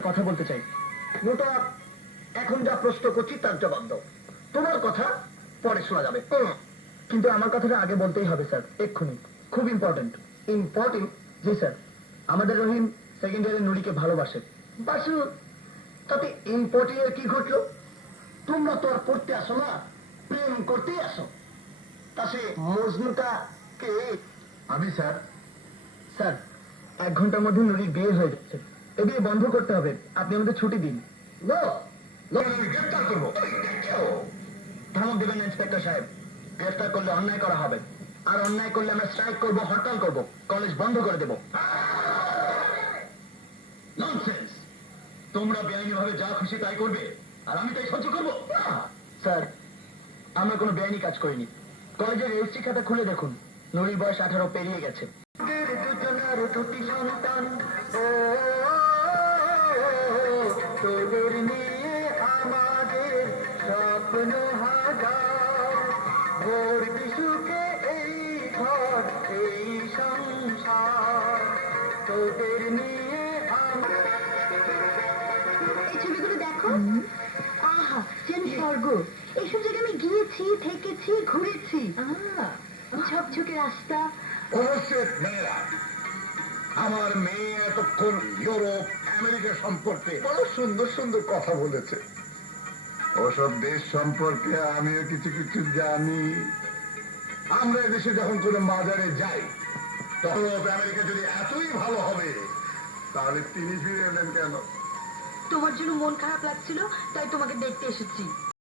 কথা বলতে চাই। মোটা এখন যা প্রশ্ন করছি তার জবাব দাও। তোমার কথা পরে শোনা যাবে। কিন্তু আমার কথাটা আগে বলতেই হবে স্যার, এক্ষুনি। খুব ইম্পর্টেন্ট। ইম্পর্টেন্ট? জি স্যার, আমাদের রহিম সেকেন্ড ইয়ারের নুরিকে ভালোবাসে। বাসু, তাতে ইম্পর্টেন্ট এর কি ঘটলো? তোমরা তো আর পড়তে আসো না, প্রেম করতেই আসো। তা সে মজনুটা কে? আমি স্যার। স্যার, 1 ঘন্টার মধ্যে নুরির বিয়ে হয়ে যাচ্ছে। এ বিয়ে বন্ধ করতে হবে। আপনি আমাদের ছুটি দিন। গ্রেফতার করবো। ধমক দেবেন না ইন্সপেক্টর সাহেব। গ্রেফতার করলে অন্যায় করা হবে, আর অন্যায় করলে আমরা স্ট্রাইক করব, হরতাল করব, কলেজ বন্ধ করে দেব। ননসেন্স! তোমরা বেআইনি ভাবে যা খুশি তাই করবে, আর আমি তাই সহ্য করবো? স্যার, আমরা কোনো বেআইনি কাজ করিনি। কলেজের রেজিস্ট্রি খাতা খুলে দেখুন, নুরির বয়স 18 পেরিয়ে গেছে। তোদের নিয়ে আমাদের স্বপ্ন হাজার, ভোর বিশুকে এই ঘর এই সংসার, তোদের নিয়ে এই ছবিগুলো দেখো। আহা, যেন স্বর্গ। এইসব জায়গায় আমি গিয়েছি, থেকেছি, ঘুরেছি। ঝকঝকে রাস্তা। অবশ্যই মেয়েরা, আমার মেয়ে এতক্ষণ ইউরোপ আমেরিকা সম্পর্কে বড় সুন্দর সুন্দর কথা বলেছে। ওসব দেশ সম্পর্কে আমিও কিছু কিছু জানি। আমরা এদেশে যখন কোনো বাজারে যাই, তখন আমেরিকা যদি এতই ভালো হবে, তাহলে তিনি ফিরে এলেন কেন? তোমার জন্য মন খারাপ লাগছিল, তাই তোমাকে দেখতে এসেছি।